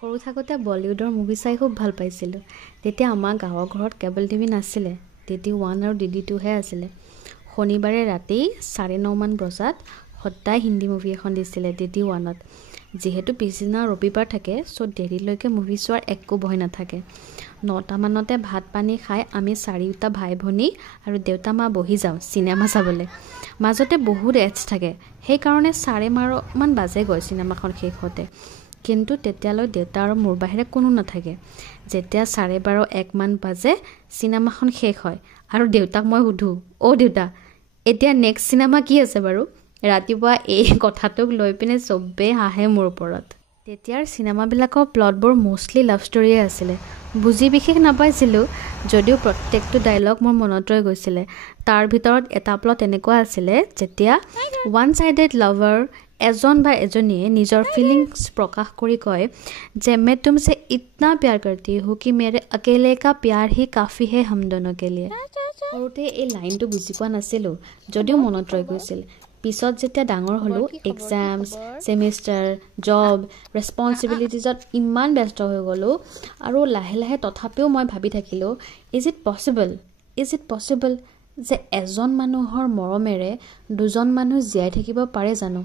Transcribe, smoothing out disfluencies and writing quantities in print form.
সৰু থাকোঁতে বলিউডৰ মুভি চাই খুব ভাল পাইছিলোঁ। তেতিয়া আমাৰ গাঁৱৰ ঘৰত কেবল টিভি নাছিলে, DD1 আৰু DD2হে আছিলে। শনিবাৰে ৰাতি 9:30 মান বজাত সদায় হিন্দী মুভি এখন দিছিলে DD1ত। যিহেতু পিছদিনা ৰবিবাৰ থাকে, চ' দেৰিলৈকে মুভি চোৱাৰ একো ভয় নাথাকে। 9টা মানতে ভাত পানী খাই আমি 4টা ভাই ভনী আৰু দেউতা মা বহি যাওঁ চিনেমা চাবলৈ। মাজতে বহুত এডছ থাকে, সেইকাৰণে 12:30 মান বাজেগৈ চিনেমাখন শেষ হওঁতে। কিন্তু তেতিয়ালৈ দেউতা আৰু মোৰ বাহিৰে কোনো নাথাকে। যেতিয়া 12:30-1 মান বাজে চিনেমাখন শেষ হয় আৰু দেউতাক মই সুধোঁ, অ' দেউতা, এতিয়া নেক্সট চিনেমা কি আছে বাৰু? ৰাতিপুৱা এই কথাটোক লৈ পিনে চবেই হাঁহে মোৰ ওপৰত। তেতিয়াৰ চিনেমাবিলাকৰ প্লটবোৰ মষ্টলি লাভ ষ্টৰিয়ে আছিলে। বুজি বিশেষ নাপাইছিলোঁ, যদিও প্ৰত্যেকটো ডায়লগ মোৰ মনত ৰৈ গৈছিলে। তাৰ ভিতৰত এটা প্লট এনেকুৱা আছিলে, যেতিয়া ওৱান ছাইডেড লাভাৰ এজন বা এজনীয়ে নিজৰ ফিলিংছ প্ৰকাশ কৰি কয় যে मैं तुमसे इतना प्यार करती हूँ कि मेरे अकेले का प्यार ही काफ़ी है हम दोनों के लिए। সৰুতে এই লাইনটো বুজি পোৱা নাছিলোঁ, যদিও মনত ৰৈ গৈছিল। পিছত যেতিয়া ডাঙৰ হ'লোঁ, এক্সামছ, ছেমিষ্টাৰ, জব, ৰেছপনচিবিলিটিজত ইমান ব্যস্ত হৈ গ'লোঁ আৰু লাহে লাহে তথাপিও মই ভাবি থাকিলোঁ, ইজ ইট পচিবল যে এজন মানুহৰ মৰমেৰে দুজন মানুহ জীয়াই থাকিব পাৰে জানো?